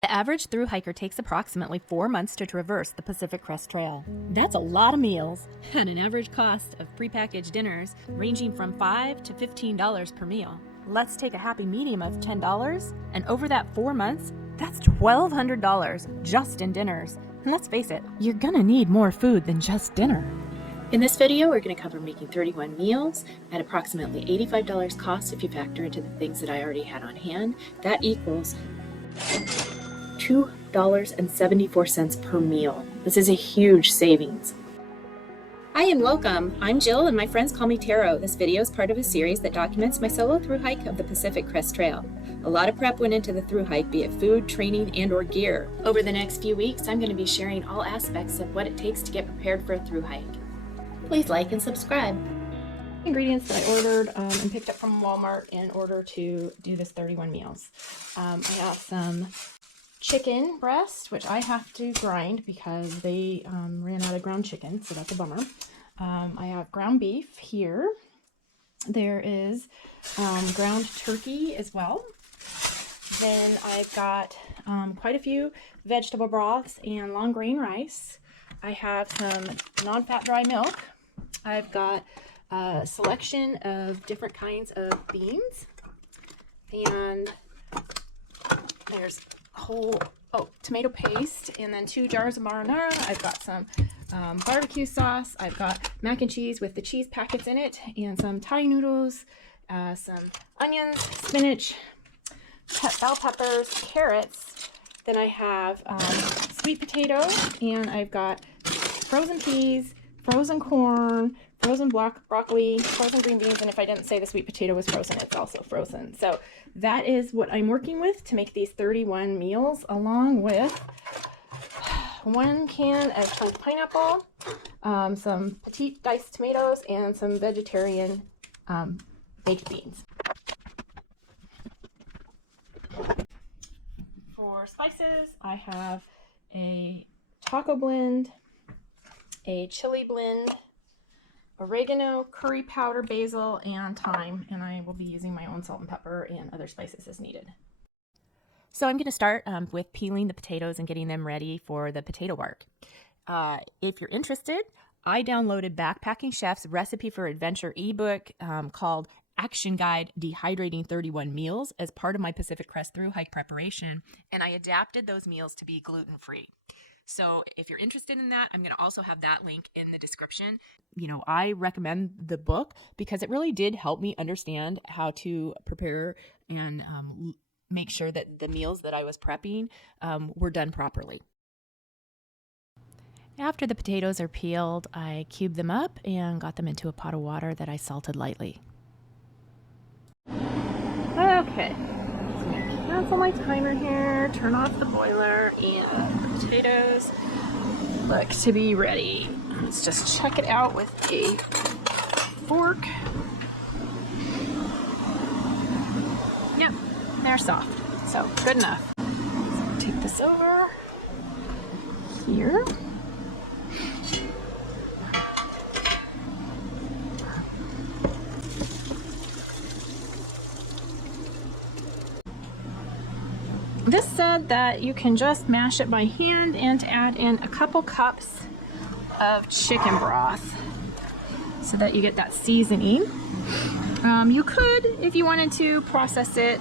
The average thru hiker takes approximately 4 months to traverse the Pacific Crest Trail. That's a lot of meals, and an average cost of prepackaged dinners ranging from $5 to $15 per meal. Let's take a happy medium of $10, and over that 4 months, that's $1,200 just in dinners. And let's face it, you're gonna need more food than just dinner. In this video, we're going to cover making 31 meals at approximately $85 cost if you factor into the things that I already had on hand. That equals $2.74 per meal. This is a huge savings. Hi and welcome. I'm Jill and my friends call me Taro. This video is part of a series that documents my solo thru hike of the Pacific Crest Trail. A lot of prep went into the thru hike, be it food, training, and or gear. Over the next few weeks, I'm going to be sharing all aspects of what it takes to get prepared for a thru hike. Please like and subscribe. Ingredients that I ordered and picked up from Walmart in order to do this 31 meals. I have some chicken breast, which I have to grind because they ran out of ground chicken, so that's a bummer. I have ground beef here. There is ground turkey as well. Then I've got quite a few vegetable broths and long grain rice. I have some non-fat dry milk. I've got a selection of different kinds of beans, and there's whole tomato paste, and then 2 jars of marinara. I've got some barbecue sauce. I've got mac and cheese with the cheese packets in it, and some Thai noodles, some onions, spinach, bell peppers, carrots. Then I have sweet potato, and I've got frozen peas, frozen corn, frozen broccoli, frozen green beans, and if I didn't say the sweet potato was frozen, it's also frozen. So that is what I'm working with to make these 31 meals, along with 1 can of chunked pineapple, some petite diced tomatoes, and some vegetarian baked beans. For spices, I have a taco blend, a chili blend, oregano, curry powder, basil, and thyme, and I will be using my own salt and pepper and other spices as needed. So I'm going to start with peeling the potatoes and getting them ready for the potato bark. If you're interested, I downloaded Backpacking Chef's Recipe for Adventure ebook called Action Guide Dehydrating 31 Meals as part of my Pacific Crest thru hike preparation, and I adapted those meals to be gluten-free. So if you're interested in that, I'm going to also have that link in the description. You know, I recommend the book because it really did help me understand how to prepare and make sure that the meals that I was prepping were done properly. After the potatoes are peeled, I cubed them up and got them into a pot of water that I salted lightly. Okay. Cancel my timer here, turn off the boiler, and the potatoes look to be ready. Let's just check it out with a fork. Yep, they're soft, so good enough. So take this over here. This said that you can just mash it by hand and to add in a couple cups of chicken broth so that you get that seasoning. You could, if you wanted to, process it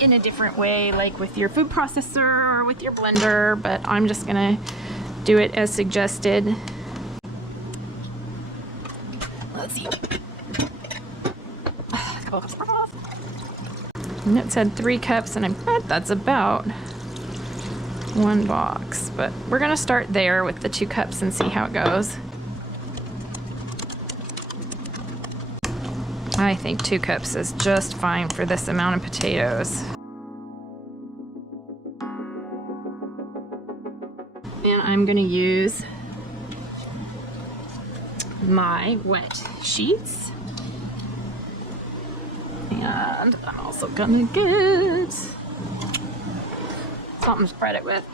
in a different way, like with your food processor or with your blender, but I'm just gonna do it as suggested. Let's see. And it said 3 cups, and I bet that's about 1 box. But we're going to start there with the 2 cups and see how it goes. I think 2 cups is just fine for this amount of potatoes. And I'm going to use my wet sheets. And I'm also gonna get something to spread it with.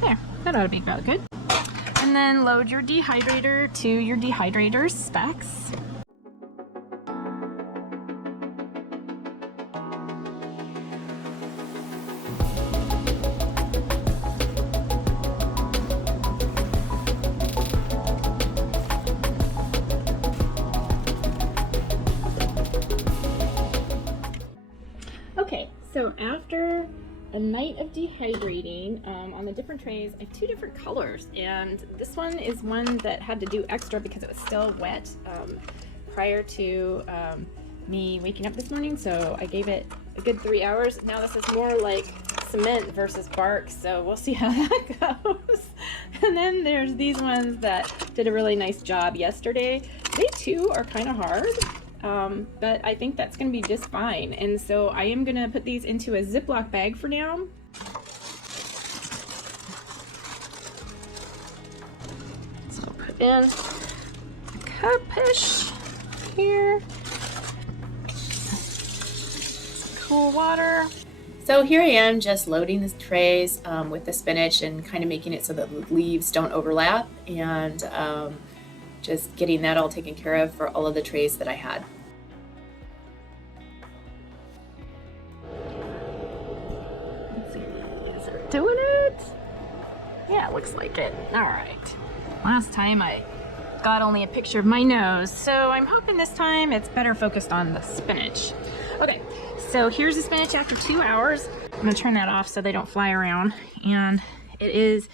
There, that ought to be about good. And and then load your dehydrator to your dehydrator specs. Okay, so after a night of dehydrating on the different trays, I have two different colors, and this one is one that had to do extra because it was still wet prior to me waking up this morning, so I gave it a good 3 hours. Now this is more like cement versus bark, so we'll see how that goes. And then there's these ones that did a really nice job yesterday. They too are kind of hard. But I think that's going to be just fine. And so I am going to put these into a Ziploc bag for now. So I'll put in a cup-ish here. Some cool water. So here I am just loading the trays with the spinach and kind of making it so that the leaves don't overlap, and just getting that all taken care of for all of the trays that I had. Let's see, is it doing it? Yeah, it looks like it. All right. Last time I got only a picture of my nose, so I'm hoping this time it's better focused on the spinach. Okay, so here's the spinach after 2 hours. I'm gonna turn that off so they don't fly around, and it is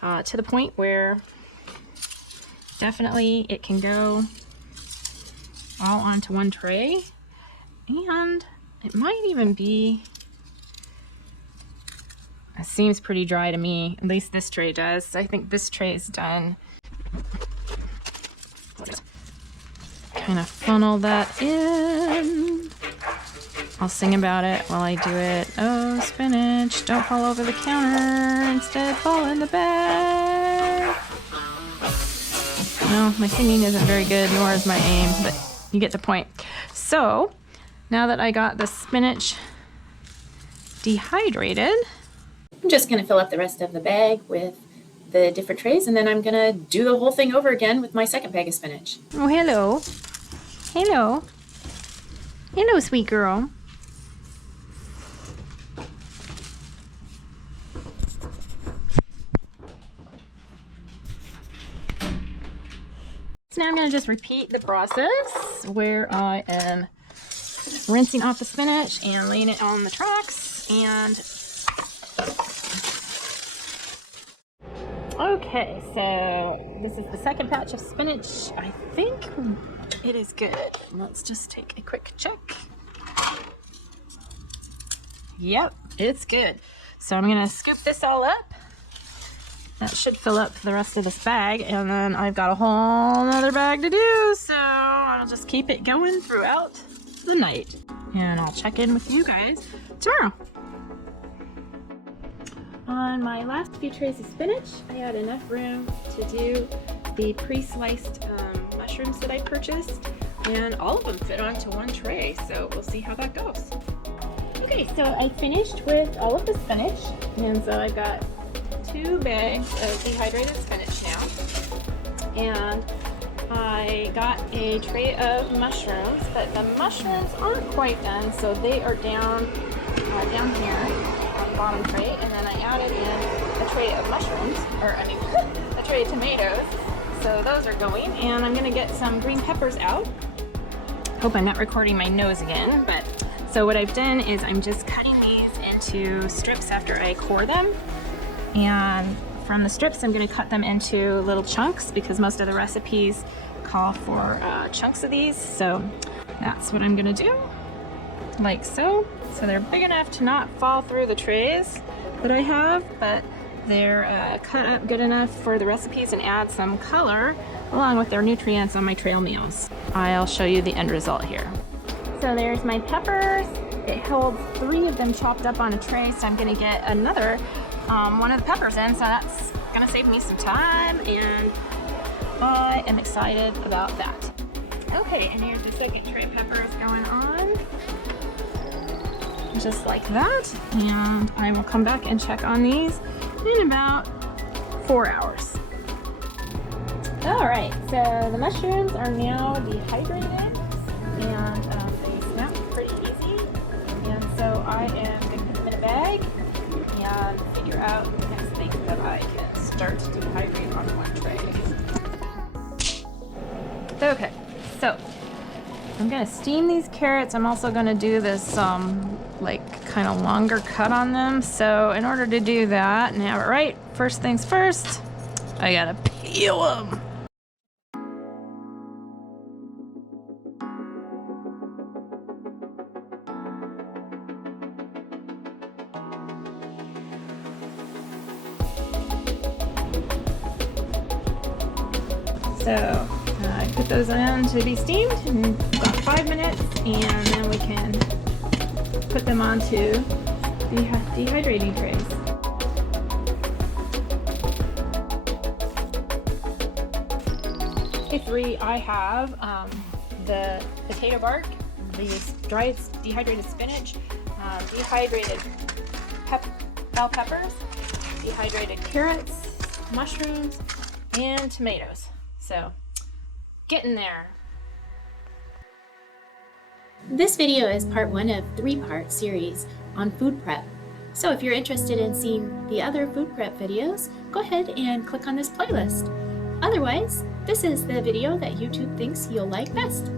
to the point where definitely it can go all onto one tray, and it might even be, it seems pretty dry to me, at least this tray does. I think this tray is done. Kind of funnel that in. I'll sing about it while I do it. Oh, spinach, don't fall over the counter, instead fall in the bag. Well, my singing isn't very good, nor is my aim, but you get the point. So, now that I got the spinach dehydrated, I'm just gonna fill up the rest of the bag with the different trays, and then I'm gonna do the whole thing over again with my second bag of spinach. Oh, hello. Hello. Hello, sweet girl. So now I'm going to just repeat the process where I am rinsing off the spinach and laying it on the tracks. And okay, so this is the second batch of spinach. I think it is good. Let's just take a quick check. Yep, it's good. So I'm going to scoop this all up. That should fill up the rest of this bag, and then I've got a whole other bag to do, so I'll just keep it going throughout the night. And I'll check in with you guys tomorrow. On my last few trays of spinach, I had enough room to do the pre-sliced mushrooms that I purchased, and all of them fit onto one tray, so we'll see how that goes. Okay, so I finished with all of the spinach, and so I've got 2 bags of dehydrated spinach now, and I got a tray of mushrooms, but the mushrooms aren't quite done, so they are down here on the bottom tray, and then I added in a tray of mushrooms, a tray of tomatoes, so those are going, and I'm gonna get some green peppers out. Hope I'm not recording my nose again, but so what I've done is I'm just cutting these into strips after I core them. And from the strips, I'm going to cut them into little chunks because most of the recipes call for chunks of these. So that's what I'm going to do, like so. So they're big enough to not fall through the trays that I have, but they're cut up good enough for the recipes and add some color along with their nutrients on my trail meals. I'll show you the end result here. So there's my peppers. It holds 3 of them chopped up on a tray, so I'm going to get another one of the peppers in, so that's gonna save me some time, and I am excited about that. Okay, and here's the second tray of peppers going on, just like that, and I will come back and check on these in about 4 hours. Alright, so the mushrooms are now dehydrated and they snap pretty easy. And so I am going to put them in a bag and figure out the next thing that I can start to dehydrate on one tray. Okay, so I'm going to steam these carrots. I'm also going to do this like kind of longer cut on them. So in order to do that and have it right, first things first, I got to peel them. So I put those in to be steamed in about 5 minutes, and then we can put them onto the dehydrating trays. Day 3, I have the potato bark, these dried dehydrated spinach, dehydrated bell peppers, dehydrated carrots, mushrooms, and tomatoes. So, getting there. This video is part 1 of 3-part series on food prep. So if you're interested in seeing the other food prep videos, go ahead and click on this playlist. Otherwise, this is the video that YouTube thinks you'll like best.